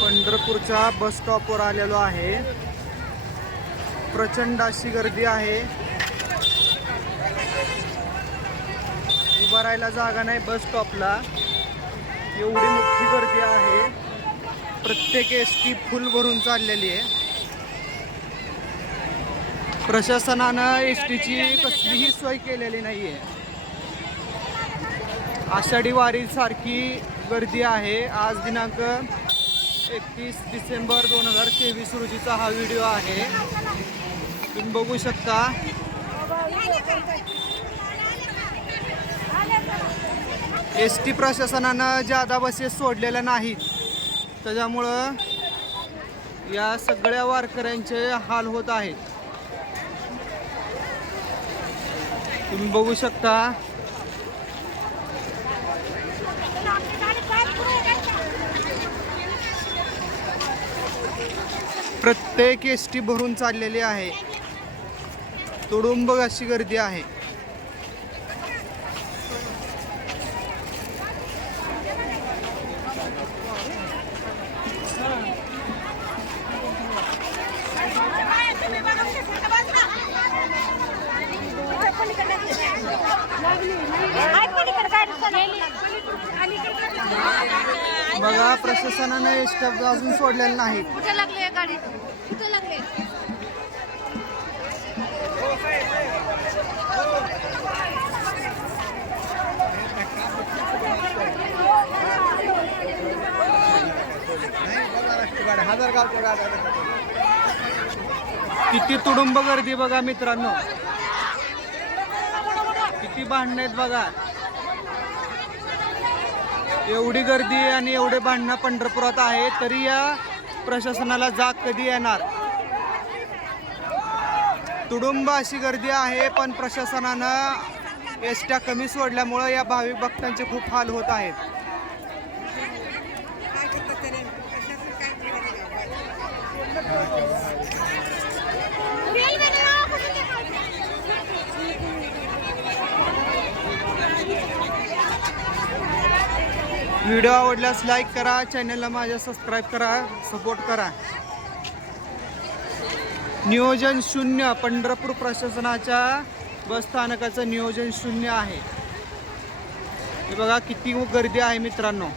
पंढरपूरच्या बस स्टॉपवर आलेलो आहे. प्रचंड अशी गर्दी आहे. उभा राहायला जागा नाही बस स्टॉपला एवढी मोठी गर्दी आहे. प्रत्येक एस टी फुल भरून चाललेली आहे. प्रशासनानं एस टीची कसलीही सोय केलेली नाही आहे आषाढी वारीसारखी गर्दी आहे. आज दिनांक एकतीस डिसेंबर दोन हजार तेवीस रोजीचा हा व्हिडिओ आहे. तुम्ही बघू शकता. एस टी प्रशासनानं जादा बसेस सोडलेल्या नाहीत. त्याच्यामुळं या सगळ्या वारकऱ्यांचे हाल होत आहेत. तुम्ही बघू शकता. प्रत्येक एस टी भरून चाललेली आहे. तुडुंब अशी गर्दी आहे. बघा प्रशासनानं टी अजून सोडलेलं नाही. कुठे लागले गाडी कुठे लागले? किती तुडुंब गर्दी बघा मित्रांनो. किती भांडण आहेत बघा. एवढी गर्दी आणि एवढे भांडणं पंढरपुरात आहे तरी या प्रशासनाला जाग कधी येणार? तुडुंब अशी गर्दी आहे पण प्रशासनानं एसट्या कमी सोडल्यामुळं या भाविक भक्तांचे खूप हाल होत आहेत. व्हिडिओ आवडल्यास लाईक करा चॅनलला माझ्या सबस्क्राईब करा सपोर्ट करा. नियोजन शून्य पंढरपूर प्रशासनाच्या बस स्थानकाचं नियोजन शून्य आहे. हे बघा किती गर्दी आहे मित्रांनो.